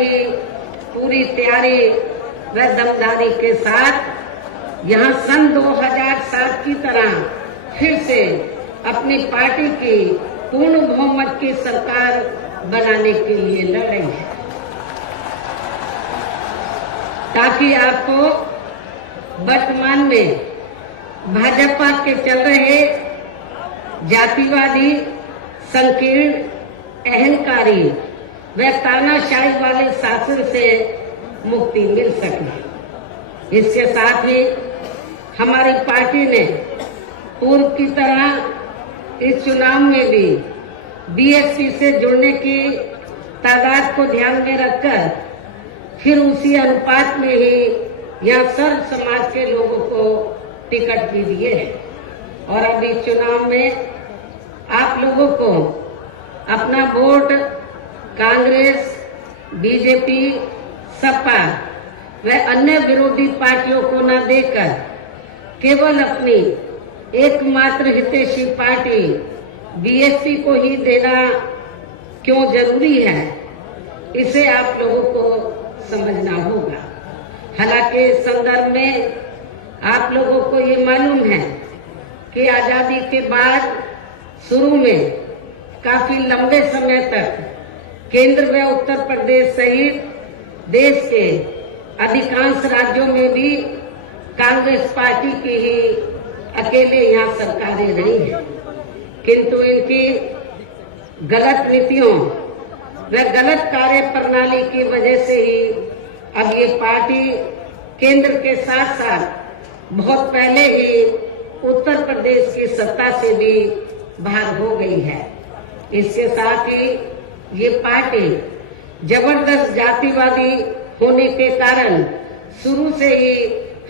ही पूरी तैयारी व दमदारी के साथ यहाँ सन 2007 की तरह फिर से अपनी पार्टी की पूर्ण बहुमत की सरकार बनाने के लिए लड़ रही है, ताकि आपको वर्तमान में भाजपा के चल रहे जातिवादी, संकीर्ण, अहंकारी व तानाशाही वाले शासन से मुक्ति मिल सके। इसके साथ ही हमारी पार्टी ने पूर्व की तरह इस चुनाव में भी बीएसपी से जुड़ने की तादाद को ध्यान में रखकर फिर उसी अनुपात में ही यहाँ सर्व समाज के लोगों को टिकट भी दिए हैं। और अब इस चुनाव में आप लोगों को अपना वोट कांग्रेस, बीजेपी, सपा व अन्य विरोधी पार्टियों को न देकर केवल अपनी एकमात्र हितैषी पार्टी बीएसपी को ही देना क्यों जरूरी है, इसे आप लोगों को समझना होगा। हालांकि इस संदर्भ में आप लोगों को ये मालूम है कि आजादी के बाद शुरू में काफी लंबे समय तक केंद्र व उत्तर प्रदेश सहित देश के अधिकांश राज्यों में भी कांग्रेस पार्टी की ही अकेले यहाँ सरकारें रही हैं, किंतु इनकी गलत नीतियों व गलत कार्य प्रणाली की वजह से ही अब ये पार्टी केंद्र के साथ साथ बहुत पहले ही उत्तर प्रदेश की सत्ता से भी बाहर हो गई है। इसके साथ ही ये पार्टी जबरदस्त जातिवादी होने के कारण शुरू से ही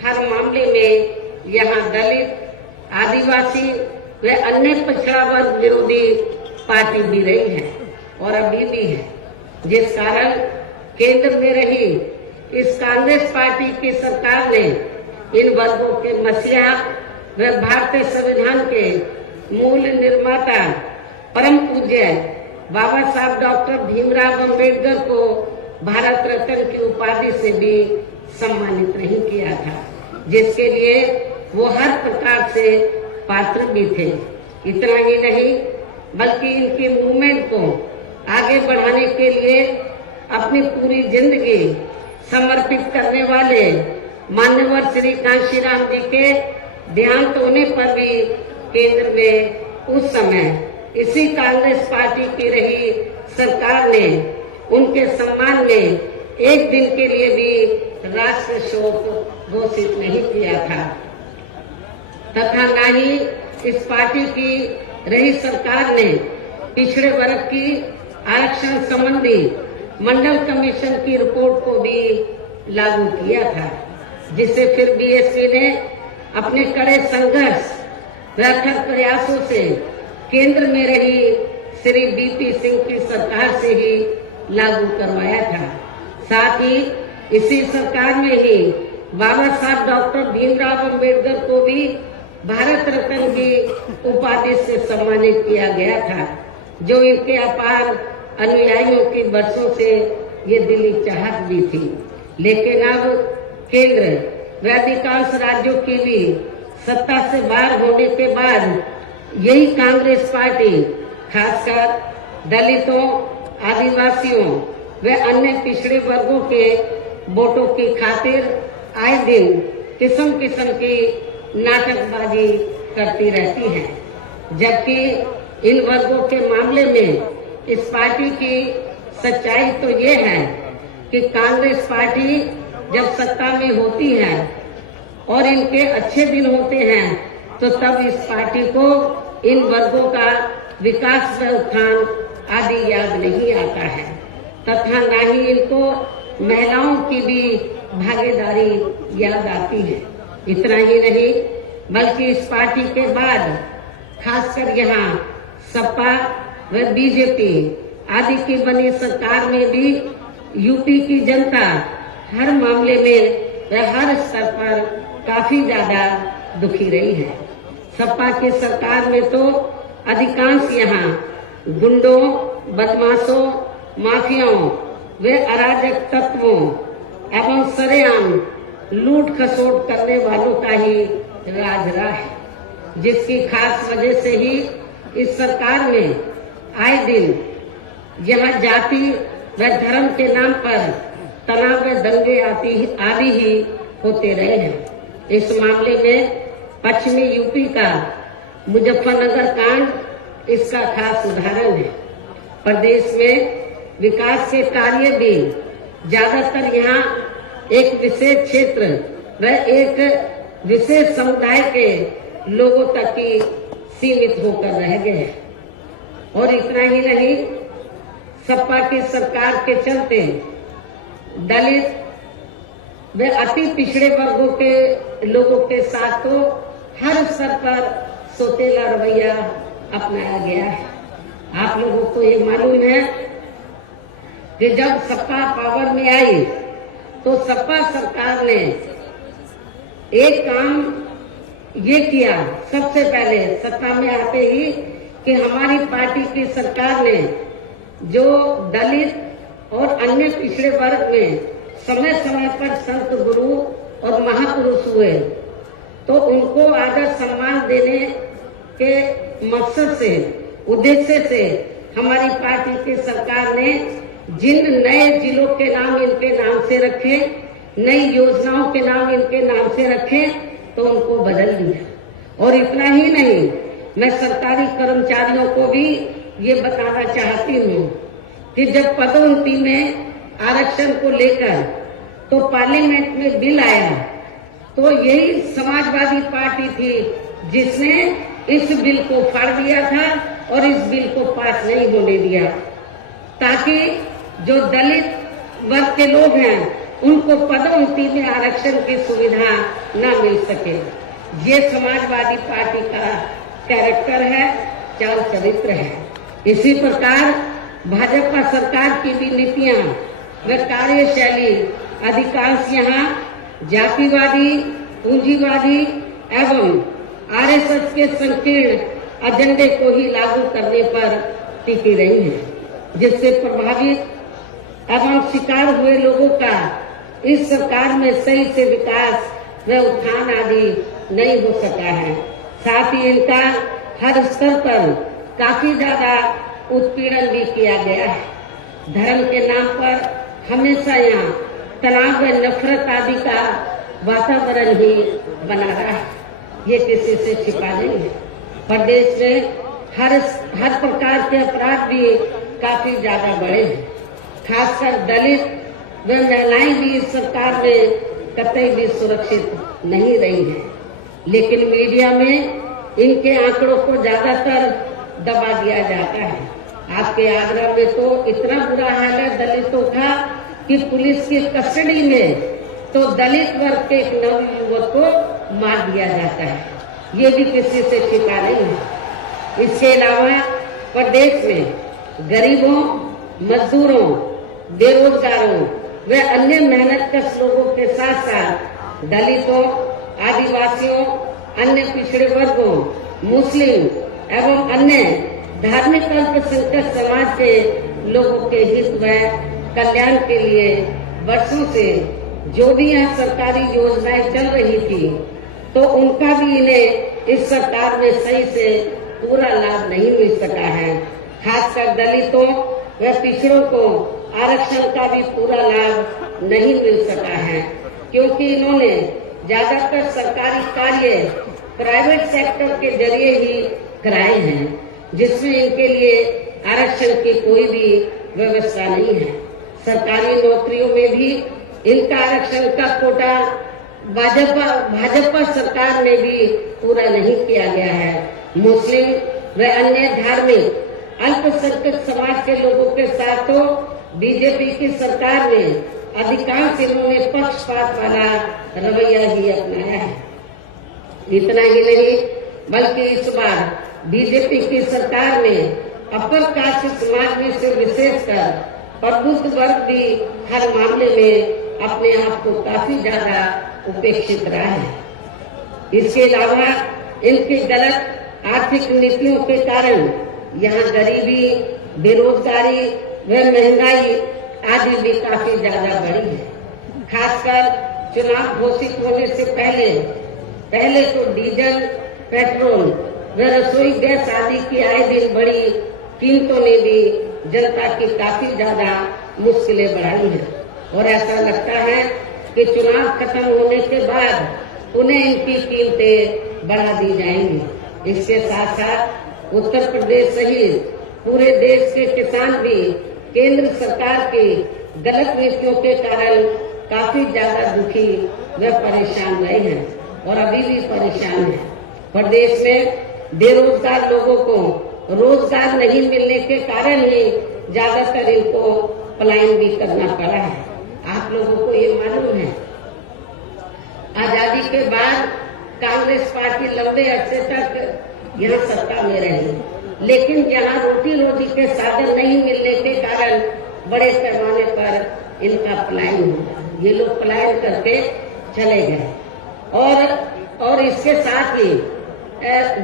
हर मामले में यहाँ दलित, आदिवासी व अन्य पिछड़ा वर्ग विरोधी पार्टी भी रही है और अभी भी है, जिस कारण केंद्र में रही इस कांग्रेस पार्टी की सरकार ने इन वर्गों के मसीहा व भारतीय संविधान के मूल निर्माता परम पूज्य बाबा साहब डॉक्टर भीमराव अम्बेडकर को भारत रत्न की उपाधि से भी सम्मानित नहीं किया था, जिसके लिए वो हर प्रकार से पात्र भी थे। इतना ही नहीं बल्कि इनके मूवमेंट को आगे बढ़ाने के लिए अपनी पूरी जिंदगी समर्पित करने वाले मान्यवर श्री कांशीराम जी के देहांत होने पर भी केंद्र में उस समय इसी कांग्रेस पार्टी की रही सरकार ने उनके सम्मान में एक दिन के लिए भी राष्ट्र शोक घोषित नहीं किया था, तथा न ही इस पार्टी की रही सरकार ने पिछड़े वर्ग की आरक्षण संबंधी मंडल कमीशन की रिपोर्ट को भी लागू किया था, जिसे फिर बीएसपी ने अपने कड़े संघर्ष व अथक प्रयासों से केंद्र में रही श्री बीपी सिंह की सरकार से ही लागू करवाया था। साथ ही इसी सरकार में ही बाबा साहब डॉक्टर भीमराव अम्बेडकर को भी भारत रत्न की उपाधि से सम्मानित किया गया था, जो इनके अपार अनुयायियों की वर्षों से ये दिली चाहत भी थी। लेकिन अब केंद्र व अधिकांश राज्यों की भी सत्ता से बाहर होने के बाद यही कांग्रेस पार्टी खासकर दलितों, आदिवासियों व अन्य पिछड़े वर्गों के वोटों की खातिर आए दिन किस्म किस्म की नाटकबाजी करती रहती है, जबकि इन वर्गों के मामले में इस पार्टी की सच्चाई तो ये है कि कांग्रेस पार्टी जब सत्ता में होती है और इनके अच्छे दिन होते हैं तो तब इस पार्टी को इन वर्गों का विकास व उत्थान आदि याद नहीं आता है, तथा न ही इनको महिलाओं की भी भागीदारी याद आती है। इतना ही नहीं बल्कि इस पार्टी के बाद खासकर यहाँ सपा व बीजेपी आदि की बनी सरकार में भी यूपी की जनता हर मामले में व हर स्तर पर काफी ज्यादा दुखी रही है। सपा की सरकार में तो अधिकांश यहाँ गुंडों, बदमाशों, माफियाओं वे अराजक तत्वों एवं सरेआम लूट खसोट करने वालों का ही राज रहा है, जिसकी खास वजह से ही इस सरकार में आए दिन यहाँ जाति व धर्म के नाम पर तनाव व दंगे आदि ही होते रहे हैं। इस मामले में पश्चिमी यूपी का मुजफ्फरनगर कांड इसका खास उदाहरण है। प्रदेश में विकास के कार्य भी ज्यादातर यहाँ एक विशेष क्षेत्र व एक विशेष समुदाय के लोगों तक ही सीमित होकर रह गए। और इतना ही नहीं, सपा की सरकार के चलते दलित व अति पिछड़े वर्गों के लोगों के साथ तो हर स्तर पर सौतेला रवैया अपनाया गया है। आप लोगों को ये मालूम है कि जब सपा पावर में आई तो सपा सरकार ने एक काम ये किया, सबसे पहले सत्ता में आते ही, कि हमारी पार्टी की सरकार ने जो दलित और अन्य पिछड़े वर्ग में समय समय पर संत गुरु और महापुरुष हुए तो उनको आदर सम्मान देने के मकसद से, उद्देश्य से हमारी पार्टी की सरकार ने जिन नए जिलों के नाम इनके नाम से रखे, नई योजनाओं के नाम इनके नाम से रखे, तो उनको बदल दिया। और इतना ही नहीं, मैं सरकारी कर्मचारियों को भी ये बताना चाहती हूँ कि जब पदोन्नति में आरक्षण को लेकर तो पार्लियामेंट में बिल आया तो यही समाजवादी पार्टी थी जिसने इस बिल को फाड़ दिया था और इस बिल को पास नहीं होने दिया, ताकि जो दलित वर्ग के लोग हैं उनको पदोन्नति में आरक्षण की सुविधा न मिल सके। ये समाजवादी पार्टी का कैरेक्टर है, चाल चरित्र है। इसी प्रकार भाजपा सरकार की भी नीतियां व कार्यशैली अधिकांश यहाँ जातिवादी, पूंजीवादी एवं आरएसएस के संकीर्ण एजेंडे को ही लागू करने पर टिकी रही है, जिससे प्रभावित एवं शिकार हुए लोगों का इस सरकार में सही से विकास व उत्थान आदि नहीं हो सका है। साथ ही इनका हर स्तर पर काफी ज्यादा उत्पीड़न भी किया गया है। धर्म के नाम पर हमेशा यहाँ तनाव व नफरत आदि का वातावरण ही बना रहा है, ये किसी से छिपा नहीं है। प्रदेश में हर प्रकार के अपराध भी काफी ज्यादा बढ़े हैं। खासकर दलित व महिलाएं भी इस सरकार में कतई भी सुरक्षित नहीं रही हैं। लेकिन मीडिया में इनके आंकड़ों को ज्यादातर दबा दिया जाता है। आपके आगरा में तो इतना बुरा हाल है दलितों का कि पुलिस की कस्टडी में तो दलित वर्ग के एक नवयुवक को मार दिया जाता है। ये भी किसी से छिपा नहीं है। इसके अलावा प्रदेश में गरीबों, मजदूरों, बेरोजगारों व अन्य मेहनतकश लोगों के साथ साथ दलितों, आदिवासियों, अन्य पिछड़े वर्गों, मुस्लिम एवं अन्य धार्मिक अल्पसंख्यक समाज के लोगों के हित व कल्याण के लिए वर्षों से जो भी यहाँ सरकारी योजनाएं चल रही थी तो उनका भी इन्हें इस सरकार में सही से पूरा लाभ नहीं मिल सका है। खासकर दलितों व पिछड़ों को आरक्षण का भी पूरा लाभ नहीं मिल सका है, क्योंकि इन्होंने ज्यादातर सरकारी कार्य प्राइवेट सेक्टर के जरिए ही कराए हैं, जिसमें इनके लिए आरक्षण की कोई भी व्यवस्था नहीं है। सरकारी नौकरियों में भी इनका आरक्षण का कोटा भाजपा सरकार में भी पूरा नहीं किया गया है। मुस्लिम व अन्य धार्मिक अल्पसंख्यक समाज के लोगों के साथ तो बीजेपी की सरकार में अधिकांश इन्होंने पक्षपात वाला रवैया ही अपनाया है। इतना ही नहीं, बल्कि इस बार बीजेपी की सरकार ने अपर कास्ट समाज में से विशेषकर प्रबुद्ध वर्ग भी हर मामले में अपने आप को काफी ज्यादा उपेक्षित रहा है। इसके अलावा इनकी गलत आर्थिक नीतियों के कारण यहाँ गरीबी, बेरोजगारी व महंगाई आदि भी काफी ज्यादा बढ़ी है। खासकर चुनाव घोषित होने से पहले तो डीजल, पेट्रोल व रसोई गैस आदि की आए दिन बढ़ी कीमतों ने भी जनता की काफी ज्यादा मुश्किलें बढ़ाई हैं और ऐसा लगता है कि चुनाव खत्म होने के बाद उन्हें इनकी कीमतें बढ़ा दी जाएंगी। इसके साथ साथ उत्तर प्रदेश सहित पूरे देश के किसान भी केंद्र सरकार की गलत नीतियों के कारण काफी ज्यादा दुखी व परेशान रहे हैं और अभी भी परेशान हैं। प्रदेश में बेरोजगार लोगों को रोजगार नहीं मिलने के कारण ही ज्यादातर इनको पलायन भी करना पड़ा है। आप लोगों को ये मालूम है, आजादी के बाद कांग्रेस पार्टी लंबे अरसे तक यहाँ सत्ता में रही, लेकिन यहाँ रोटी रोटी के साधन नहीं मिलने के कारण बड़े पैमाने पर इनका पलायन हुआ। ये लोग पलायन करके चले गए और इसके साथ ही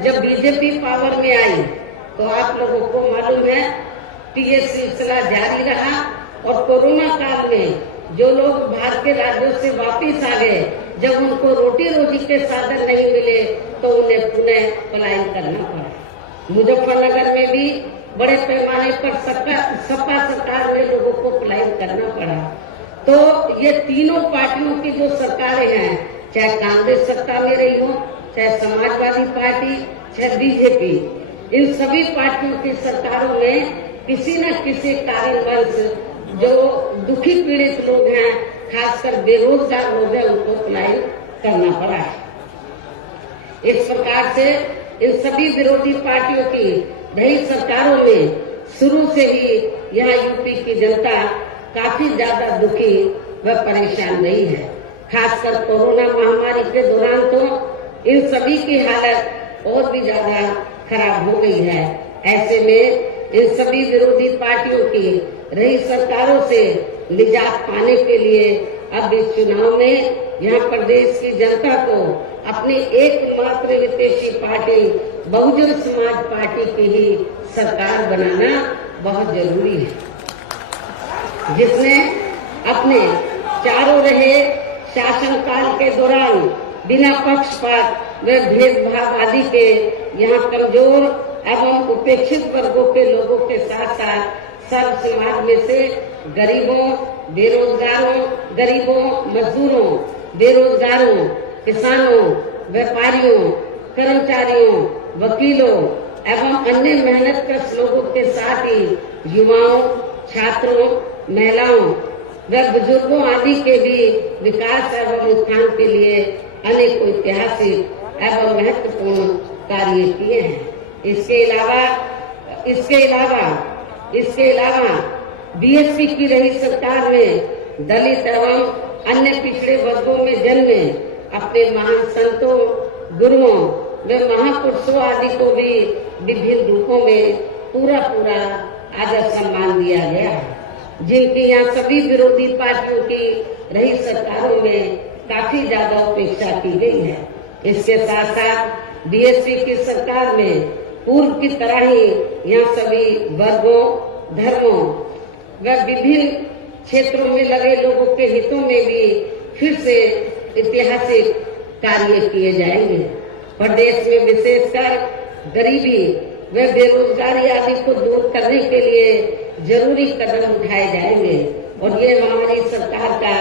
जब बीजेपी पावर में आई तो आप लोगों को मालूम है कि ये सिलसिला जारी रहा और कोरोना काल में जो लोग बाहर के राज्यों से वापिस आ गए, जब उनको रोटी रोटी के साधन नहीं मिले तो उन्हें पुनः पलायन करना पड़ा। मुजफ्फरनगर में भी बड़े पैमाने पर सपा सरकार में लोगों को पलायन करना पड़ा। तो ये तीनों पार्टियों की जो सरकारें हैं, चाहे कांग्रेस सत्ता में रही हो, चाहे समाजवादी पार्टी, चाहे बीजेपी, इन सभी पार्टियों की सरकारों में किसी न किसी कारणवश जो दुखी पीड़ित लोग हैं, खासकर बेरोजगार लोग हैं, उनको पलायन करना पड़ा है। इस प्रकार से इन सभी विरोधी पार्टियों की रही सरकारों में शुरू से ही यहाँ यूपी की जनता काफी ज्यादा दुखी व परेशान रही है। खासकर कोरोना महामारी के दौरान तो इन सभी की हालत और भी ज्यादा खराब हो गई है। ऐसे में इन सभी विरोधी पार्टियों की रही सरकारों से निजात पाने के लिए अब इस चुनाव में यहाँ प्रदेश की जनता को अपनी एकमात्र विदेशी पार्टी बहुजन समाज पार्टी की ही सरकार बनाना बहुत जरूरी है, जिसने अपने चारों रहे शासनकाल के दौरान बिना पक्षपात व भेदभाव आदि के यहाँ कमजोर एवं उपेक्षित वर्गों के लोगों के साथ साथ सब समाज में से गरीबों, मजदूरों, बेरोजगारों, किसानों, व्यापारियों, कर्मचारियों, वकीलों एवं अन्य मेहनतकश लोगों के साथ ही युवाओं, छात्रों, महिलाओं व बुजुर्गों आदि के भी विकास एवं उत्थान के लिए अनेक ऐतिहासिक एवं महत्वपूर्ण कार्य किए हैं। इसके अलावा बीएसपी की रही सरकार में दलित एवं अन्य पिछड़े वर्गों में जन्मे अपने महान संतों, गुरुओं व महापुरुषों आदि को भी विभिन्न रूपों में पूरा आदर सम्मान दिया गया है, जिनकी यहाँ सभी विरोधी पार्टियों की रही सरकारों में काफी ज्यादा उपेक्षा की गई है। इसके साथ साथ बीएसपी की सरकार में पूर्व की तरह ही यहाँ सभी वर्गों, धर्मों व विभिन्न क्षेत्रों में लगे लोगों के हितों में भी फिर से ऐतिहासिक कार्य किए जाएंगे। प्रदेश में विशेषकर गरीबी व बेरोजगारी आदि को दूर करने के लिए जरूरी कदम उठाए जाएंगे और ये हमारी सरकार का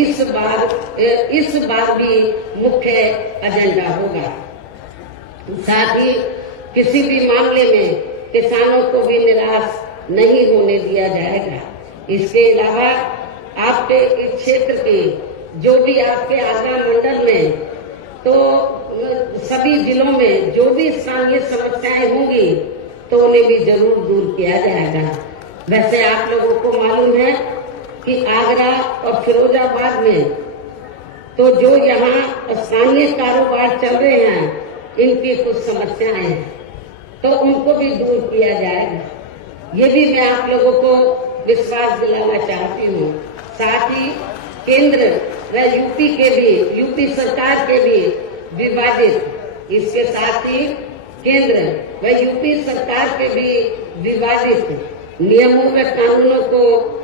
इस बार भी मुख्य एजेंडा होगा। साथ ही किसी भी मामले में किसानों को भी निराश नहीं होने दिया जाएगा। इसके अलावा आपके इस क्षेत्र की जो भी आपके आगरा मंडल में तो सभी जिलों में जो भी स्थानीय समस्याएं होंगी तो उन्हें भी जरूर दूर किया जाएगा। वैसे आप लोगों को मालूम है कि आगरा और फिरोजाबाद में तो जो यहाँ स्थानीय कारोबार चल रहे हैं, इनकी कुछ समस्याएं हैं तो उनको भी दूर किया जाएगा। ये भी मैं आप लोगों को विश्वास दिलाना चाहती हूँ। साथ ही केंद्र व यूपी सरकार के भी विवादित, इसके साथ ही केंद्र व यूपी सरकार के भी विवादित नियमों व कानूनों को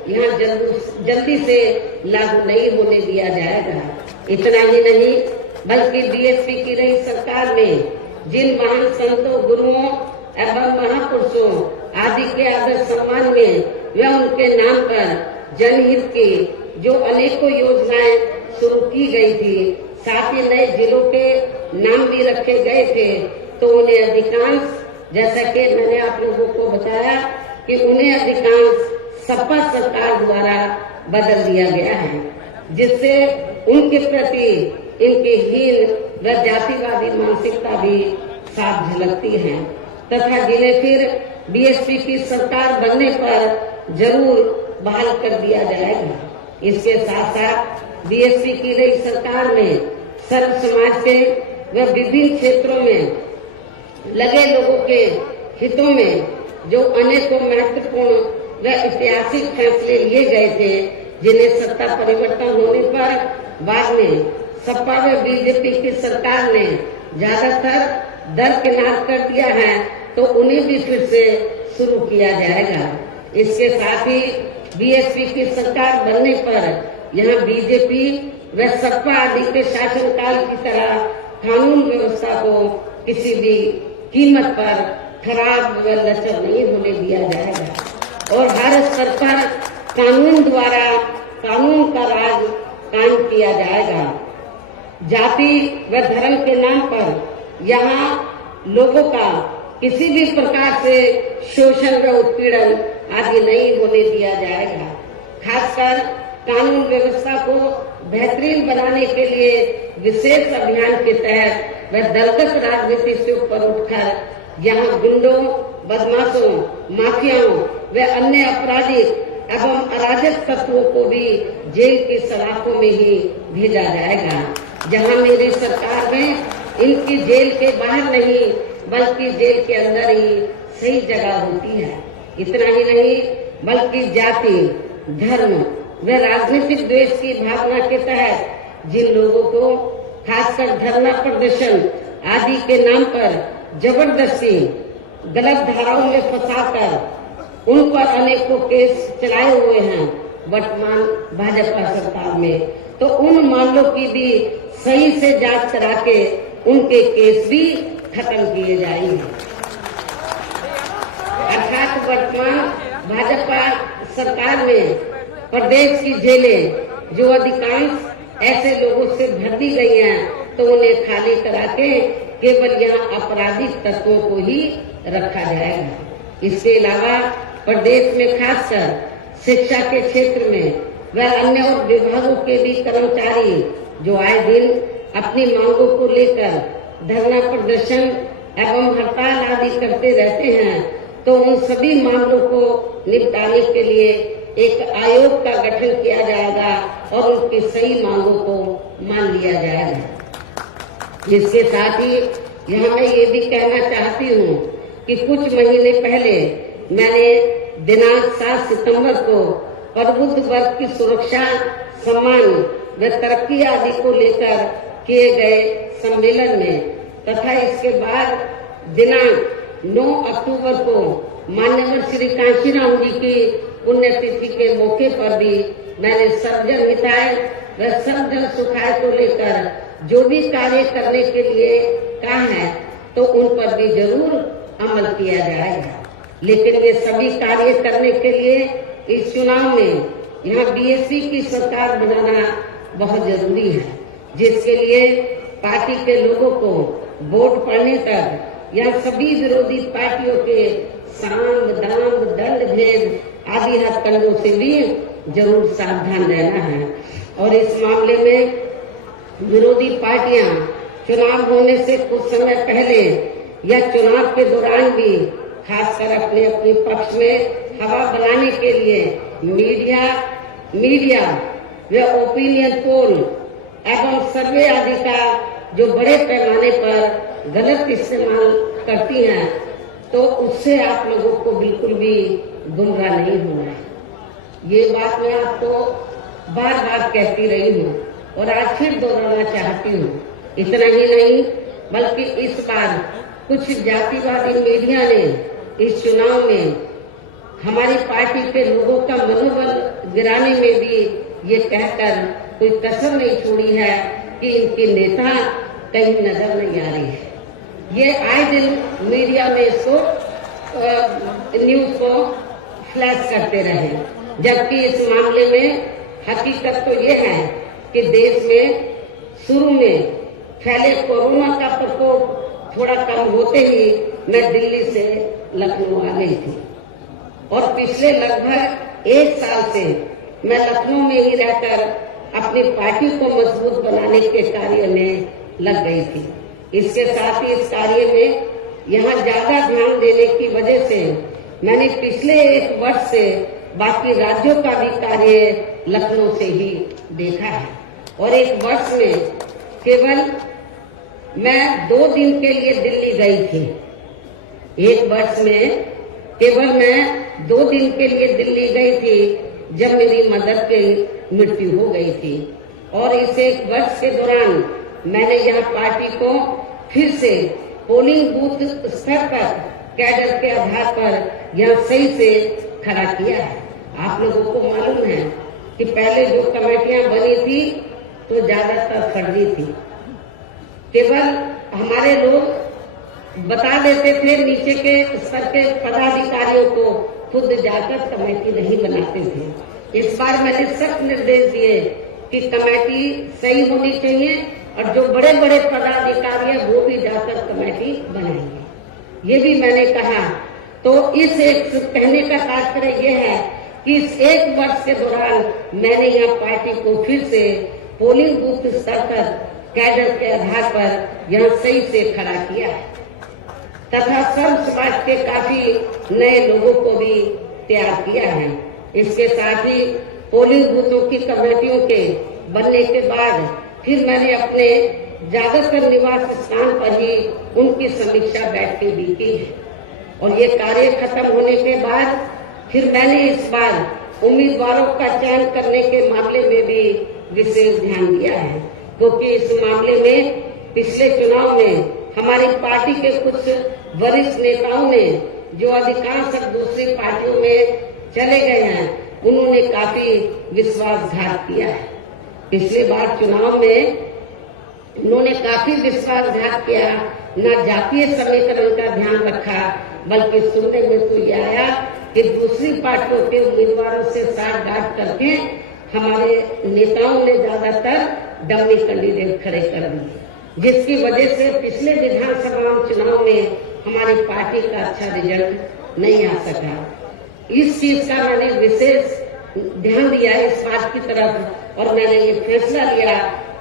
यहाँ जल्दी से लागू नहीं होने दिया जाएगा। इतना ही नहीं बल्कि बीएसपी की रही सरकार में जिन महान संतों, गुरुओं एवं महापुरुषों आदि के आदर सम्मान में व उनके नाम पर जनहित की जो अनेकों योजनाएं शुरू की गई थी, साथ ही नए जिलों के नाम भी रखे गए थे, तो उन्हें अधिकांश, जैसा कि मैंने आप लोगों को बताया कि उन्हें अधिकांश सपा सरकार द्वारा बदल दिया गया है, जिससे उनके प्रति इनकी हीन व जातिवादी मानसिकता भी साफ झलकती है तथा जिन्हें फिर बीएसपी की सरकार बनने पर जरूर बहाल कर दिया जाएगा। इसके साथ साथ बीएसपी की नई सरकार में सर्व समाज के व विभिन्न क्षेत्रों में लगे लोगों के हितों में जो अनेकों महत्वपूर्ण व ऐतिहासिक फैसले लिए गए थे, जिन्हें सत्ता परिवर्तन होने पर बाद में सपा व बीजेपी की सरकार ने ज्यादातर दरकिनार कर दिया है, तो उन्हें भी फिर से शुरू किया जाएगा। इसके साथ ही बीएसपी की सरकार बनने पर यहाँ बीजेपी व सपा आदि के शासनकाल की तरह कानून व्यवस्था को किसी भी कीमत पर खराब व लचर नहीं होने दिया जाएगा और हर स्तर पर कानून द्वारा कानून का राज कायम किया जाएगा। जाति व धर्म के नाम पर यहाँ लोगों का किसी भी प्रकार से शोषण व उत्पीड़न आदि नहीं होने दिया जाएगा। खासकर कानून व्यवस्था को बेहतरीन बनाने के लिए विशेष अभियान के तहत व दलगत राजनीति से ऊपर उठकर यहाँ गुंडों, बदमाशों, माफियाओं व अन्य आपराधिक एवं अराजक तत्वों को भी जेल की सलाखों में ही भेजा जाएगा। जहाँ मेरी सरकार में इनकी जेल के बाहर नहीं बल्कि जेल के अंदर ही सही जगह होती है। इतना ही नहीं बल्कि जाति, धर्म व राजनीतिक द्वेष की भावना के तहत जिन लोगों को खासकर धरना प्रदर्शन आदि के नाम पर जबरदस्ती गलत धाराओं में फंसाकर उन पर अनेकों केस चलाए हुए हैं वर्तमान भाजपा सरकार में, तो उन मामलों की भी सही से जांच करा के उनके केस भी खत्म किए जाएंगे। अर्थात वर्तमान भाजपा सरकार में प्रदेश की जेलें जो अधिकांश ऐसे लोगों से भर दी गई हैं, तो उन्हें खाली करा के केवल यहाँ आपराधिक तत्वों को ही रखा जाएगा। इसके अलावा प्रदेश में खासकर शिक्षा के क्षेत्र में व अन्य और विभागों के भी कर्मचारी जो आए दिन अपनी मांगों को लेकर धरना प्रदर्शन एवं हड़ताल आदि करते रहते हैं, तो उन सभी मामलों को निपटाने के लिए एक आयोग का गठन किया जाएगा और उनकी सही मांगों को मान लिया जाएगा। इसके साथ ही यहाँ मैं ये भी कहना चाहती हूँ कि कुछ महीने पहले मैंने दिनांक 7 सितंबर को प्रबुद्ध वर्ग की सुरक्षा, सम्मान व तरक्की आदि को लेकर किए गए सम्मेलन में तथा इसके बाद दिनांक 9 अक्टूबर को मान्यवर श्री कांशीराम जी की पुण्यतिथि के मौके पर भी मैंने सर्वजन हिताय व सर्वजन सुखाय को लेकर जो भी कार्य करने के लिए कहा है, तो उन पर भी जरूर अमल किया जाएगा। लेकिन वे सभी कार्य करने के लिए इस चुनाव में यहाँ बीएसपी की सरकार बनाना बहुत जरूरी है, जिसके लिए पार्टी के लोगों को वोट पड़ने तक यह सभी विरोधी पार्टियों के साम, दाम, दंड भेद आदि हथकंडों से भी जरूर सावधान रहना है। और इस मामले में विरोधी पार्टियां चुनाव होने से कुछ समय पहले या चुनाव के दौरान भी खासकर अपने अपने पक्ष में हवा बनाने के लिए मीडिया व ओपिनियन पोल एवं सर्वे आदि का जो बड़े पैमाने पर गलत इस्तेमाल करती हैं, तो उससे आप लोगों को बिल्कुल भी गुमराह नहीं होना है। ये बात मैं आपको बार बार कहती रही हूँ और आज फिर दोहराना चाहती हूँ। इतना ही नहीं बल्कि इस बार कुछ जातिवादी मीडिया ने इस चुनाव में हमारी पार्टी के लोगों का मनोबल गिराने में भी ये कहकर कोई कसर नहीं छोड़ी है कि इनके नेता कहीं नजर नहीं आ रही है। ये आए दिन मीडिया में इसको न्यूज को फ्लैश करते रहे, जबकि इस मामले में हकीकत तो ये है कि देश में शुरू में फैले कोरोना का प्रकोप थोड़ा कम होते ही मैं दिल्ली से लखनऊ आ गई थी और पिछले लगभग 1 साल से मैं लखनऊ में ही रहकर अपनी पार्टी को मजबूत बनाने के कार्य में लग गई थी। इसके साथ ही इस कार्य में यहाँ ज्यादा ध्यान देने की वजह से मैंने पिछले 1 वर्ष से बाकी राज्यों का भी कार्य लखनऊ से ही देखा है और 1 वर्ष में केवल मैं 2 दिन के लिए दिल्ली गई थी। 1 वर्ष में केवल मैं 2 दिन के लिए दिल्ली गई थी जब मेरी मदर की मृत्यु हो गई थी और इस 1 वर्ष के दौरान मैंने यहाँ पार्टी को फिर से पोलिंग बूथ स्तर पर कैडर के आधार पर यहाँ सही से खड़ा किया है। आप लोगों को मालूम है कि पहले जो कमेटियां बनी थी तो ज्यादातर फर्जी थी। केवल हमारे लोग बता देते थे, नीचे के स्तर के पदाधिकारियों को खुद जाकर कमेटी नहीं बनाते थे। इस बार मैंने सख्त निर्देश दिए कि कमेटी सही होनी चाहिए और जो बड़े बड़े पदाधिकारी हैं वो भी जाकर कमेटी बनाएंगे, ये भी मैंने कहा। तो इस एक कहने का तात्पर्य यह है कि इस 1 वर्ष के दौरान मैंने यहाँ पार्टी को फिर से पोलिंग बूथ स्तर पर कैडर के आधार पर यहाँ सही से खड़ा किया है तथा सर्व समाज के काफी नए लोगों को भी तैयार किया है। इसके साथ ही पोलिंग बूथों की कमेटियों के बनने के बाद फिर मैंने अपने ज्यादातर निवास स्थान पर ही उनकी समीक्षा बैठकें भी की है और ये कार्य खत्म होने के बाद फिर मैंने इस बार उम्मीदवारों का चयन करने के मामले में भी विशेष ध्यान दिया है, क्योंकि इस मामले में पिछले चुनाव में हमारी पार्टी के कुछ वरिष्ठ नेताओं ने जो अधिकांश दूसरी पार्टियों में चले गए हैं, उन्होंने काफी विश्वासघात किया है। पिछली बार चुनाव में उन्होंने काफी विश्वासघात किया, न जातीय समीकरण का ध्यान रखा, बल्कि सुनने में तो ये आया कि दूसरी पार्टियों के उम्मीदवारों से साठगांठ करके हमारे नेताओं ने ज्यादातर डमी कैंडिडेट खड़े कर दिए, जिसकी वजह से पिछले विधानसभा चुनाव में हमारी पार्टी का अच्छा रिजल्ट नहीं आ सका। इस चीज का मैंने विशेष ध्यान दिया इस बात की तरफ और मैंने ये फैसला लिया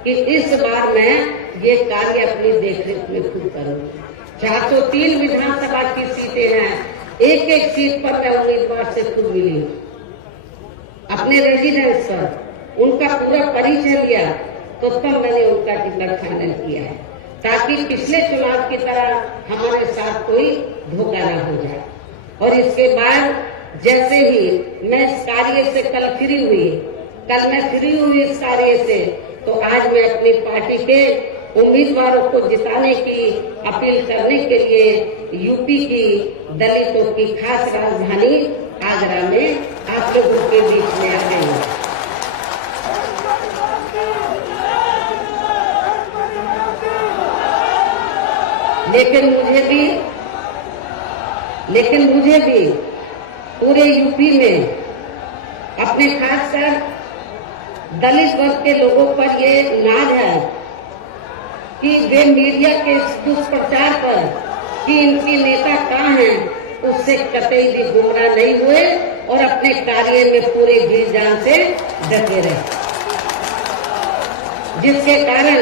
कि इस बार मैं ये कार्य अपनी देखरेख में खुद करूंगी। 403 विधानसभा की सीटें हैं, एक सीट पर मैं उम्मीदवार से खुद मिली अपने रेजिडेंस पर, उनका पूरा परिचय लिया तो तब मैंने उनका टिकट फाइनल किया है, ताकि पिछले चुनाव की तरह हमारे साथ कोई धोखा न हो जाए। और इसके बाद जैसे ही मैं इस कार्य से कल मैं फ्री हुई इस कार्य से, तो आज मैं अपनी पार्टी के उम्मीदवारों को जिताने की अपील करने के लिए यूपी की दलितों की खास राजधानी आगरा में आप लोगों के बीच में आ गई हूँ। लेकिन मुझे भी पूरे यूपी में अपने खासकर दलित वर्ग के लोगों पर ये नाज है कि वे मीडिया के दुष्प्रचार पर कि इनके नेता कहाँ हैं, उससे कतई भी गुमराह नहीं हुए और अपने कार्य में पूरे जी जान से डटे रहे, जिसके कारण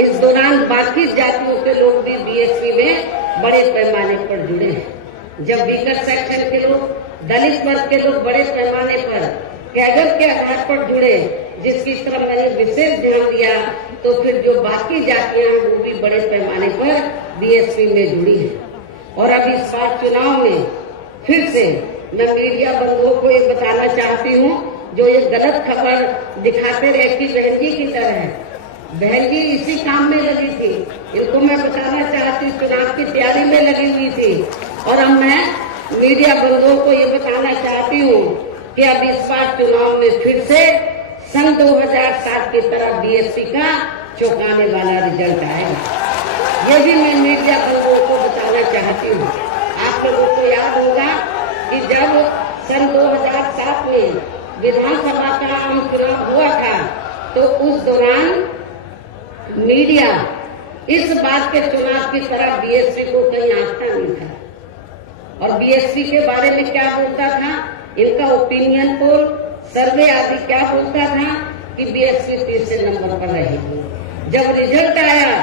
इस दौरान बाकी जातियों के लोग भी बीएसपी में बड़े पैमाने पर जुड़े हैं। जब वीकर सेक्शन के लोग, दलित वर्ग के लोग बड़े पैमाने पर कैडर के आधार पर जुड़े, जिसकी तरफ मैंने विशेष ध्यान दिया, तो फिर जो बाकी जातियां हैं वो भी बड़े पैमाने पर बीएसपी में जुड़ी है। और अब इस बार चुनाव में फिर से मैं मीडिया बंधुओं को ये बताना चाहती हूँ, जो ये गलत खबर दिखाते रहे कि बहन जी की तरह है, बहन जी इसी काम में लगी थी। इनको मैं बताना चाहती हूँ, चुनाव की तैयारी में लगी हुई थी और अब मैं मीडिया बंधुओं को ये बताना चाहती हूँ कि अब इस बार चुनाव में फिर से सन 2007 की तरह बीएसपी का चौंकाने वाला रिजल्ट आएगा। ये भी मैं मीडिया बंधुओं को बताना चाहती हूँ। आप लोगों को याद होगा कि जब सन 2007 में विधानसभा का आम चुनाव हुआ था तो उस दौरान मीडिया इस बात के चुनाव की तरह बीएसपी को कहीं आंकता नहीं था। और बीएसपी के बारे में क्या बोलता था, इनका ओपिनियन पोल, सर्वे आदि क्या बोलता था कि बीएसपी तीसरे नंबर पर रहेगी। जब रिजल्ट आया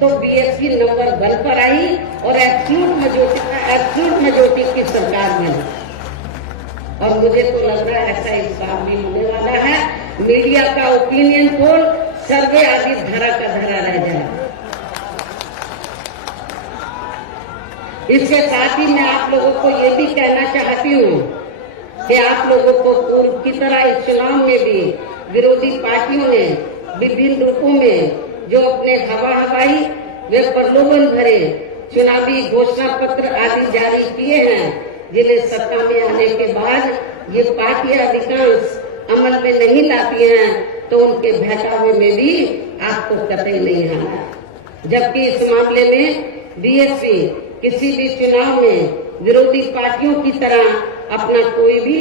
तो बीएसपी नंबर 1 पर आई और एब्सोल्यूट मेजॉरिटी की सरकार बनी। और मुझे तो लग रहा है ऐसा इस बार भी होने वाला है। मीडिया का ओपिनियन पोल, सर्वे आदि धरा का धरा रह जाए। इसके साथ ही मैं आप लोगों को ये भी कहना चाहती हूँ कि आप लोगों को पूर्व की तरह इस चुनाव में भी विरोधी पार्टियों ने विभिन्न रूपों में जो अपने हवाई व प्रलोभन भरे चुनावी घोषणा पत्र आदि जारी किए हैं, जिन्हें सत्ता में आने के बाद ये पार्टियां अधिकांश अमल में नहीं लाती हैं, तो उनके बहकावे में भी आपको कतई नहीं आना। जबकि इस मामले में बीएसपी किसी भी चुनाव में विरोधी पार्टियों की तरह अपना कोई भी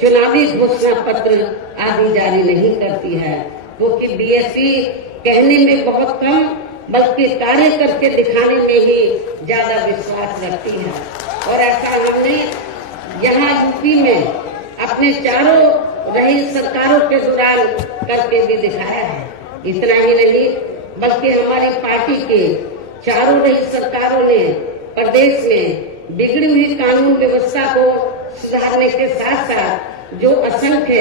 चुनावी घोषणा पत्र आदि जारी नहीं करती है, क्योंकि बीएसपी कहने में बहुत कम बल्कि कार्य करके दिखाने में ही ज्यादा विश्वास रखती है। और ऐसा हमने यहाँ यूपी में अपने चारों रही सरकारों के दौरान करके भी दिखाया है। इतना ही नहीं बल्कि हमारी पार्टी के चारों रही सरकारों ने प्रदेश में बिगड़ी हुई कानून व्यवस्था को सुधारने के साथ साथ जो असंख्य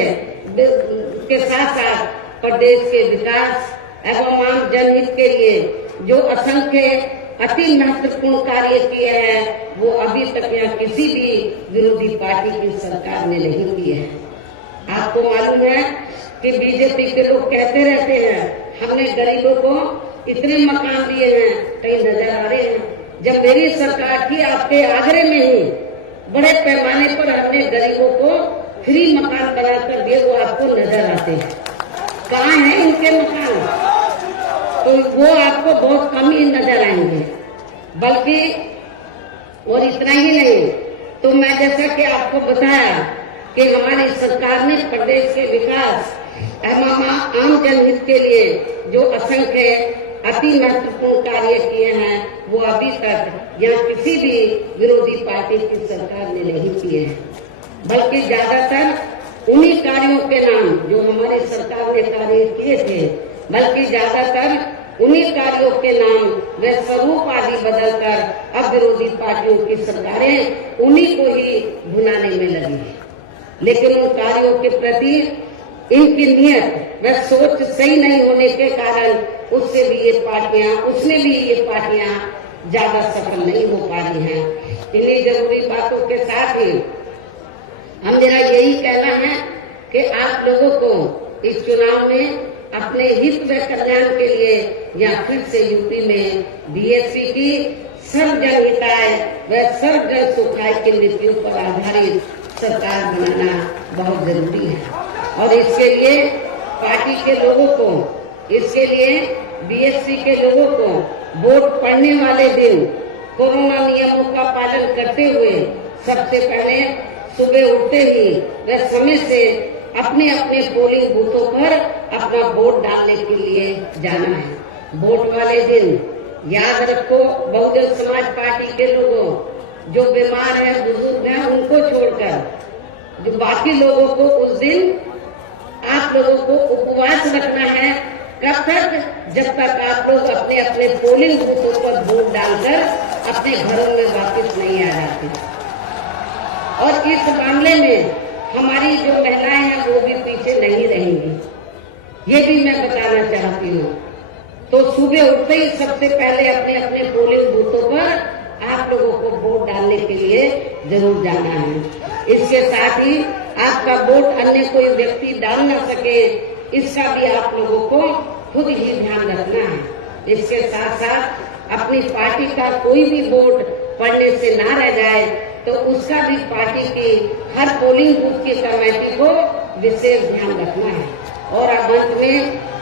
के साथ साथ प्रदेश के विकास एवं आम जनहित के लिए जो असंख्य अति महत्वपूर्ण कार्य किए हैं, वो अभी तक यहाँ किसी भी विरोधी पार्टी की सरकार ने नहीं किए हैं। आपको मालूम है कि बीजेपी के लोग कहते रहते हैं हमने गरीबों को इतने मकान दिए हैं, कहीं नजर आ रहे हैं। जब मेरी सरकार थी आपके आगरे में ही बड़े पैमाने पर हमने गरीबों को फ्री मकान बनाकर दिए, वो आपको नजर आते हैं। कहाँ हैं इनके मकान? तो वो आपको बहुत कम ही नजर आएंगे। बल्कि और इतना ही नहीं, तो मैं जैसा कि आपको बताया कि हमारी सरकार ने प्रदेश के विकास एवं आम जनहित के लिए जो असंख्य अति महत्वपूर्ण कार्य किए हैं, वो अभी तक यहाँ किसी भी विरोधी पार्टी की सरकार ने नहीं किए हैं। बल्कि ज्यादातर उन्हीं कार्यों के नाम जो हमारी सरकार ने कार्य किए थे, बल्कि ज्यादातर उन्हीं कार्यों के नाम व स्वरूप आदि बदलकर अब विरोधी पार्टियों की सरकारें उन्हीं को ही भुनाने में लगी है। लेकिन उन कार्यों के प्रति इनकी नियत व सोच सही नहीं होने के कारण उसमें भी ये पार्टियां ज्यादा सफल नहीं हो पा रही हैं। इन्हीं जरूरी बातों के साथ ही हम मेरा यही कहना है कि आप लोगों को इस चुनाव में अपने हित व कल्याण के लिए या फिर से यूपी में बीएसपी की सर्व जनहिताय व सर्व जन सुखाय की नीतियों पर आधारित सरकार बनाना बहुत जरूरी है। और इसके लिए पार्टी के लोगों को, इसके लिए बीएसपी के लोगों को वोट पड़ने वाले दिन कोरोना नियमों का पालन करते हुए सबसे पहले सुबह उठते ही व समय से अपने अपने पोलिंग बूथों पर अपना वोट डालने के लिए जाना है। वोट वाले दिन याद रखो, बहुजन समाज पार्टी के लोगों, जो बीमार हैं, बुजुर्ग हैं, उनको छोड़कर जो बाकी लोगों को उस दिन आप लोगों को उपवास रखना है। कब तक? जब तक आप लोग अपने अपने पोलिंग बूथों पर वोट डालकर अपने घरों में वापस नहीं आ जाते। और इस मामले में हमारी जो महिलाएं हैं वो भी पीछे नहीं रहेंगी, ये भी मैं बताना चाहती हूँ। तो सुबह उठते ही सबसे पहले अपने अपने पोलिंग बूथों पर आप लोगों को वोट डालने के लिए जरूर जाना है। इसके साथ ही आपका वोट अन्य कोई व्यक्ति डाल न सके, इसका भी आप लोगों को खुद ही ध्यान रखना है। इसके साथ साथ अपनी पार्टी का कोई भी वोट पड़ने से ना रह जाए, तो उसका भी पार्टी की हर पोलिंग बूथ की कमेटी को विशेष ध्यान रखना है। और अब अंत में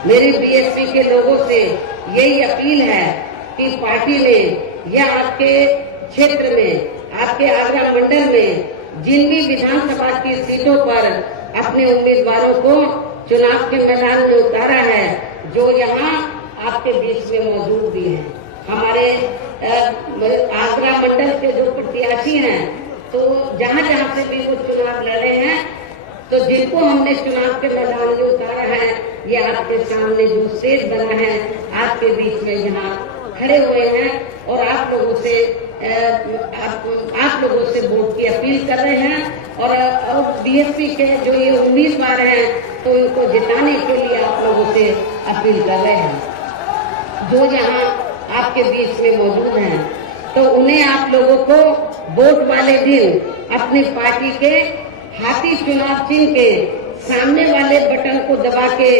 मेरी बीएसपी के लोगों से यही अपील है कि पार्टी ने या आपके क्षेत्र में, आपके आगरा मंडल में जिन भी विधानसभा की सीटों पर अपने उम्मीदवारों को चुनाव के मैदान में उतारा है, जो यहाँ आपके बीच में मौजूद भी हैं। हमारे आगरा मंडल के जो प्रत्याशी हैं, तो जहाँ जहाँ से भी वो चुनाव लड़े हैं, तो जिनको हमने चुनाव के मैदान में उतारा है, ये आपके सामने जो स्टेज बना है, आपके बीच में यहाँ खड़े हुए हैं और आप लोगों से वोट की अपील कर रहे हैं। और बीएसपी के जो ये उम्मीदवार हैं, तो इनको जिताने के लिए आप लोगों से अपील कर रहे हैं जो यहाँ आपके बीच में मौजूद हैं। तो उन्हें आप लोगों को वोट वाले दिन अपनी पार्टी के हाथी चुनाव चिन्ह के सामने वाले बटन को दबा के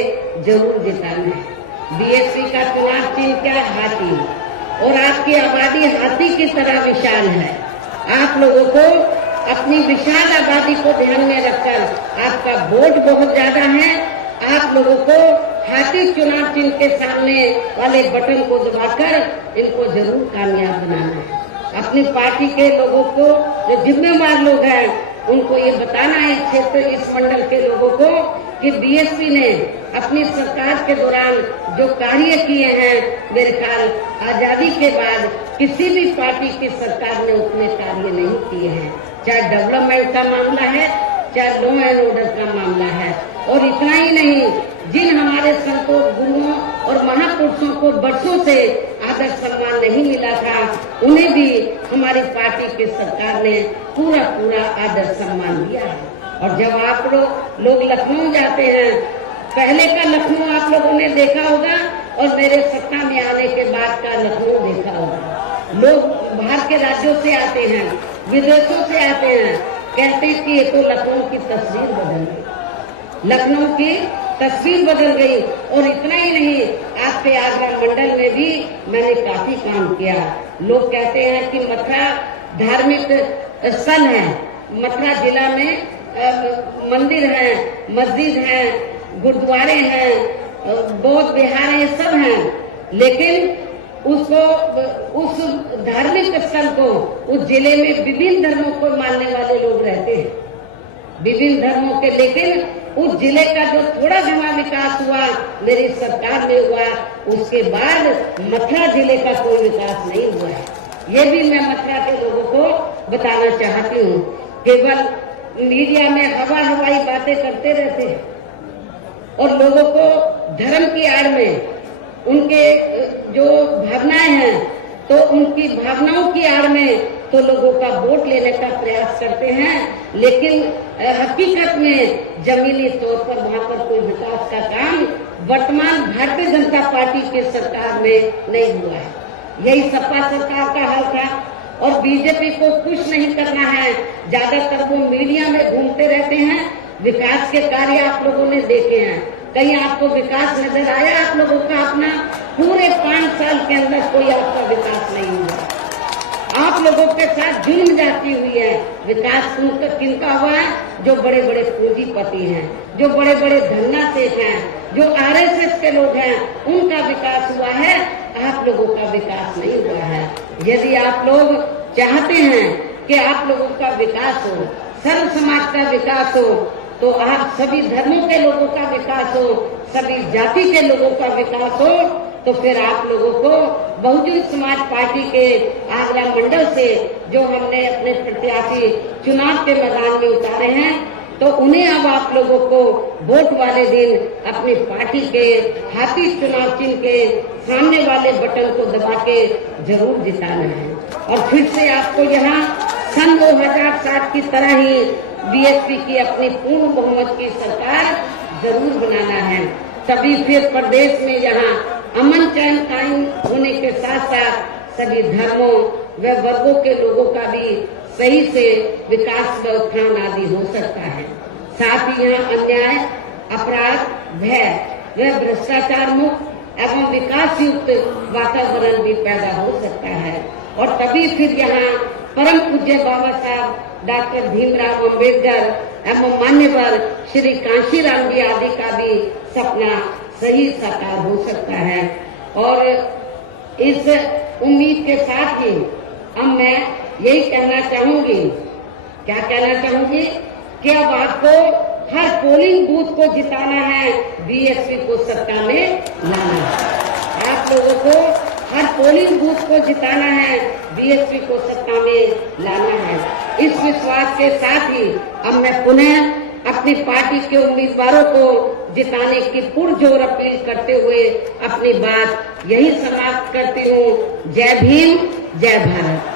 जरूर जिताना है। बीएसपी का चुनाव चिन्ह क्या है? हाथी। और आपकी आबादी हाथी की तरह विशाल है। आप लोगों को अपनी विशाल आबादी को ध्यान में रखकर, आपका वोट बहुत ज्यादा है, आप लोगों को हाथी चुनाव चिन्ह के सामने वाले बटन को दबाकर इनको जरूर कामयाब बनाना है। अपनी पार्टी के लोगों को, जो जिम्मेवार लोग हैं, उनको ये बताना है, क्षेत्र इस मंडल के लोगों को, कि बीएसपी ने अपनी सरकार के दौरान जो कार्य किए हैं, मेरे ख्याल आजादी के बाद किसी भी पार्टी की सरकार ने उतने कार्य नहीं किए हैं। चाहे डेवलपमेंट का मामला है, चाहे लॉ एंड ऑर्डर का मामला है। और इतना ही नहीं, जिन हमारे संतों, गुरुओं और महापुरुषों को वर्षों से आदर सम्मान नहीं मिला था, उन्हें भी हमारी पार्टी की सरकार ने पूरा आदर सम्मान दिया है। और जब आप लोग लखनऊ जाते हैं, पहले का लखनऊ आप लोगों ने देखा होगा और मेरे सत्ता में आने के बाद का लखनऊ देखा होगा। लोग बाहर के राज्यों से आते हैं, विदेशों से आते हैं, कहते हैं कि ये तो लखनऊ की तस्वीर बदल गई, लखनऊ की तस्वीर बदल गई। और इतना ही नहीं, आपके आगरा मंडल में भी मैंने काफी काम किया। लोग कहते हैं कि मथुरा धार्मिक स्थल है, मथुरा जिला में मंदिर है, मस्जिद है, गुरुद्वारे हैं, बौद्ध विहार है, सब हैं, लेकिन उस धार्मिक स्थल को, उस जिले में विभिन्न धर्मों को मानने वाले लोग रहते हैं, विभिन्न धर्मों के। लेकिन उस जिले का जो थोड़ा घना विकास हुआ मेरी सरकार में हुआ, उसके बाद मथुरा जिले का कोई विकास नहीं हुआ है। ये भी मैं मथुरा के लोगों को बताना चाहती हूँ। केवल मीडिया में हवाई बातें करते रहते हैं और लोगों को धर्म की आड़ में उनके जो भावनाएं हैं, तो उनकी भावनाओं की आड़ में तो लोगों का वोट लेने का प्रयास करते हैं, लेकिन हकीकत में जमीनी तौर पर वहाँ पर कोई विकास का काम वर्तमान भारतीय जनता पार्टी की सरकार में नहीं हुआ है। यही सपा सरकार का हाल था। और बीजेपी को कुछ नहीं करना है, ज्यादातर वो मीडिया में घूमते रहते हैं। विकास के कार्य आप लोगों ने देखे हैं, कहीं आपको विकास नजर आया? आप लोगों का अपना पूरे 5 साल के अंदर कोई आपका विकास नहीं हुआ। आप लोगों के साथ जुल्म जाती हुई है। विकास किनका हुआ है? जो बड़े बड़े पूंजीपति हैं, जो बड़े बड़े धन्ना सेठ हैं, जो आरएसएस के लोग हैं, उनका विकास हुआ है। आप लोगों का विकास नहीं हुआ है। यदि आप लोग चाहते हैं कि आप लोगों का विकास हो, सर्व समाज का विकास हो, तो आप सभी धर्मों के लोगों का विकास हो, सभी जाति के लोगों का विकास हो, तो फिर आप लोगों को बहुजन समाज पार्टी के आगरा मंडल से जो हमने अपने प्रत्याशी चुनाव के मैदान में उतारे हैं, तो उन्हें अब आप लोगों को वोट वाले दिन अपनी पार्टी के हाथी चुनाव चिन्ह के सामने वाले बटन को दबा के जरूर जिताना है। और फिर से आपको यहाँ सन 2007 की तरह ही बीएसपी की अपनी पूर्ण बहुमत की सरकार जरूर बनाना है। तभी फिर प्रदेश में यहाँ अमन चैन कायम होने के साथ साथ सभी धर्मों व वर्गों के लोगों का भी सही से विकास व उत्थान आदि हो सकता है। साथ ही यहाँ अन्याय, अपराध, भय व भ्रष्टाचार मुक्त एवं विकास युक्त वातावरण भी पैदा हो सकता है। और तभी फिर यहाँ परम पूज्य बाबा साहब डॉक्टर भीमराव अंबेडकर एवं मान्यवर श्री कांशीराम जी आदि का भी सपना सही साकार हो सकता है। और इस उम्मीद के साथ ही अब मैं यही कहना चाहूंगी, क्या कहना चाहूंगी कि अब आपको हर पोलिंग बूथ को जिताना है, बीएसपी को सत्ता में लाना है। आप लोगों को हर पोलिंग बूथ को जिताना है, बीएसपी को सत्ता में लाना है। इस विश्वास के साथ ही अब मैं पुनः अपनी पार्टी के उम्मीदवारों को जिताने की पुरजोर अपील करते हुए अपनी बात यही समाप्त करती हूँ। जय भीम, जय भारत।